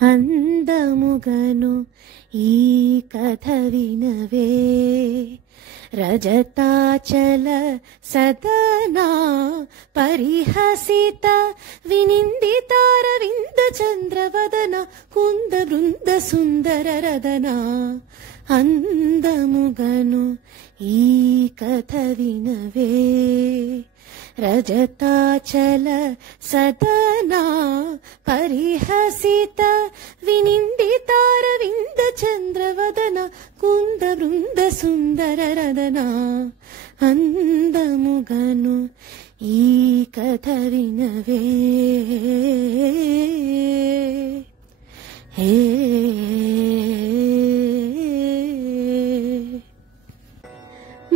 అందముగను ఈ కథ వినవే రజతాచల సదనా పరిహసిత వినిందితారవింద చంద్రవదన కుంద బృంద సుందర రదనా అందముగను ఈ కథ వినవే రజతాచల సదనా పరిహసిత వినిందితారవింద చంద్రవదన కుంద బృంద సుందర రదనా అందముగను ఈ కథ వినవే. హే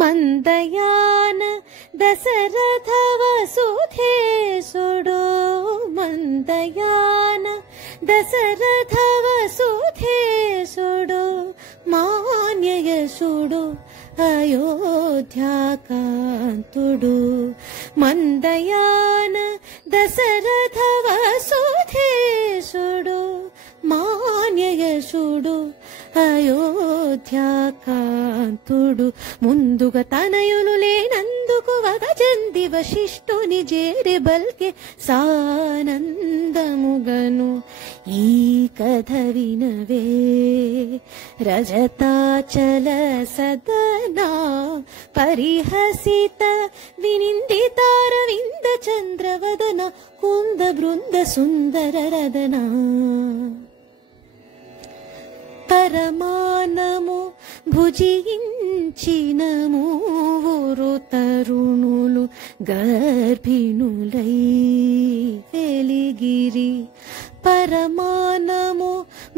మందయాన దశరథ వసుధేశుడు మందయాన దశరథ వసుధేశుడు మాన్యయశుడు అయోధ్యాకాంతుడు మందయాన దశరథ వసుధేశుడు మాన్యయశుడు అయోధ్యాకాంతుడు ముందుగా తనయులు లేనందుకు వగజంది వశిష్ఠుని జేరి బల్కె సానందముగను ఈ కథ వినవే రజతాచల సదనా పరిహసిత వినిందితారవింద చంద్రవదన కుంద బృంద సుందర రదనా పరమానము భుజించిన మూవురు తరుణులు గర్భిణులై వెలిగిరి పరమానము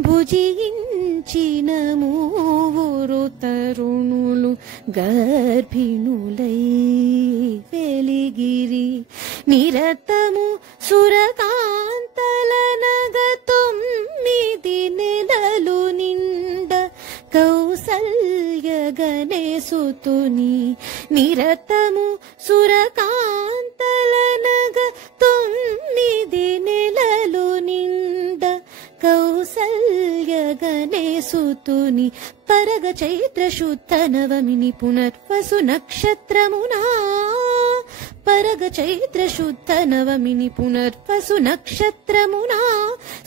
భుజించిన మూవురు తరుణులు గర్భిణులై వెలిగిరి నిరతము సురకాంతల నగతొమ్మిది నెలలు నిండ కౌసల్య గణేసుతుని నిరతము సురకాంతల నగ తొమ్మిది నెలలు నిండ కౌసల్య గణేసుతుని పరగ చైత్ర శుద్ధ నవమిని పునర్వసు నక్షత్రమునా పరగ చైత్ర శుద్ధ నవమిని పునర్వసు నక్షత్రమునా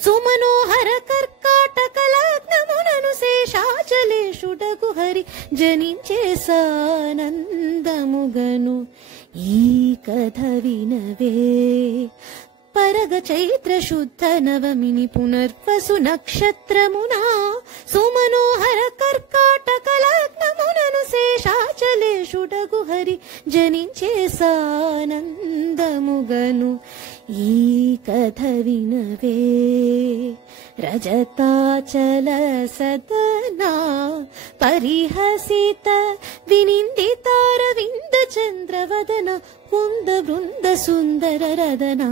సుమనోహర కర్కాటక లగ్నమునను శేషాచలేషుడగు హరి జనించే సానందముగను ఈ కథ వినవే పరగ చైత్ర శుద్ధ నవమిని పునర్వసు నక్షత్రమునా సుమనోహర కర్కాటక లగ్నమునను శేషాచలేషుడగు హరి జనించే సానందముగను ఈ కథ వినవే రజతాచల సదనా పరిహసిత వినిందితారవింద చంద్రవదన కుంద బృంద సుందర రదనా